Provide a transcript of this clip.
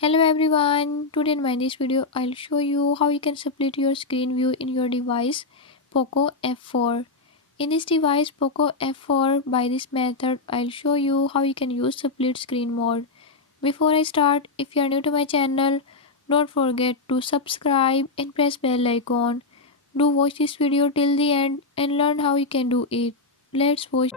Hello everyone, today in this video I'll show you how you can split your screen view in your device POCO F4. In this device POCO F4, by this method I'll show you how you can use split screen mode. Before I start, if you are new to my channel, don't forget to subscribe and press bell icon. Do watch this video till the end and learn how you can do it. Let's watch.